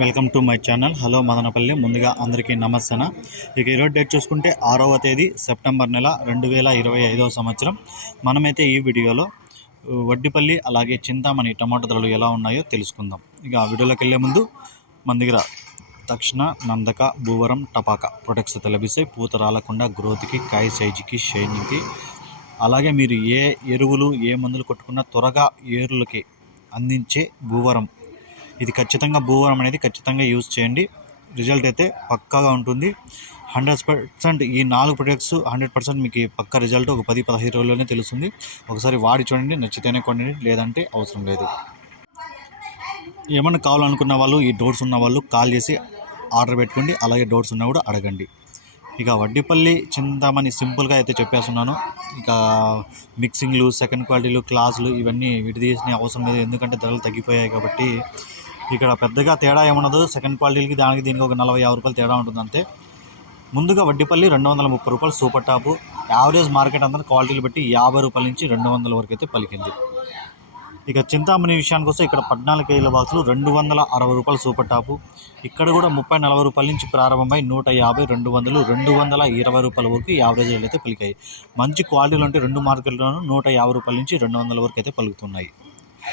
Welcome to my channel. Hello Madanapalle. ముందుగా అందరికీ నమస్తన ఇక ఈరోజు డేట్ చూసుకుంటే ఆరవ తేదీ సెప్టెంబర్ నెల రెండు వేల ఇరవై ఐదవ సంవత్సరం. మనమైతే ఈ వీడియోలో వడ్డిపల్లి అలాగే చింతామణి టమాటో ధరలు ఎలా ఉన్నాయో తెలుసుకుందాం. ఇక ఆ వీడియోలోకి వెళ్ళే ముందు మన దగ్గర తక్షణ నందక భూవరం టపాకా ప్రొడక్ట్స్ లభిస్తాయి. పూత రాలకుండా గ్రోత్కి కాయ సైజుకి షైనింగ్కి. అలాగే మీరు ఏ ఎరువులు ఏ మందులు కొట్టుకున్నా త్వరగా ఏరులకి అందించే భూవరం ఇది ఖచ్చితంగా భూవరం అనేది ఖచ్చితంగా యూజ్ చేయండి. రిజల్ట్ అయితే పక్కాగా ఉంటుంది. హండ్రెడ్ పర్సెంట్ ఈ నాలుగు ప్రొడక్ట్స్ హండ్రెడ్ పర్సెంట్ మీకు పక్క రిజల్ట్ ఒక పది పదహైదు రోజుల్లోనే తెలుస్తుంది. ఒకసారి వాడి చూడండి నచ్చితేనే కొనండి లేదంటే అవసరం లేదు. ఏమన్నా కావాలనుకున్న వాళ్ళు ఈ డోర్స్ ఉన్న వాళ్ళు కాల్ చేసి ఆర్డర్ పెట్టుకోండి అలాగే డోర్స్ ఉన్నా కూడా అడగండి. ఇక వడ్డీపల్లి చింతామణి సింపుల్గా అయితే చెప్పేస్తున్నాను. ఇక మిక్సింగ్లు సెకండ్ క్వాలిటీలు క్లాసులు ఇవన్నీ విడిదీసిన అవసరం లేదు. ఎందుకంటే ధరలు తగ్గిపోయాయి కాబట్టి ఇక్కడ పెద్దగా తేడా ఏమున్నదో సెకండ్ క్వాలిటీకి దానికి దీనికి ఒక నలభై యాభై రూపాయలు తేడా ఉంటుంది అంతే. ముందుగా వడ్డీపల్లి రెండు వందల ముప్పై రూపాయలు సూపర్ టాపు. యావరేజ్ మార్కెట్ అందరూ క్వాలిటీలు బట్టి యాభై రూపాయల నుంచి రెండు వందల వరకు అయితే పలికింది. ఇక చింతామణి విషయానికి వస్తే ఇక్కడ పద్నాలుగు కేజీల బాక్సులు రెండు వందల అరవై రూపాయలు సూపర్ టాపు. ఇక్కడ కూడా ముప్పై నలభై రూపాయల నుంచి ప్రారంభమై నూట యాభై రెండు వందలు రెండు వందల ఇరవై రూపాయల వరకు యావరేజ్ రేట్లు అయితే పలికాయి. మంచి క్వాలిటీలు అంటే రెండు మార్కెట్లోనూ నూట యాభై రూపాయల నుంచి రెండు వందల వరకు అయితే పలుకుతున్నాయి.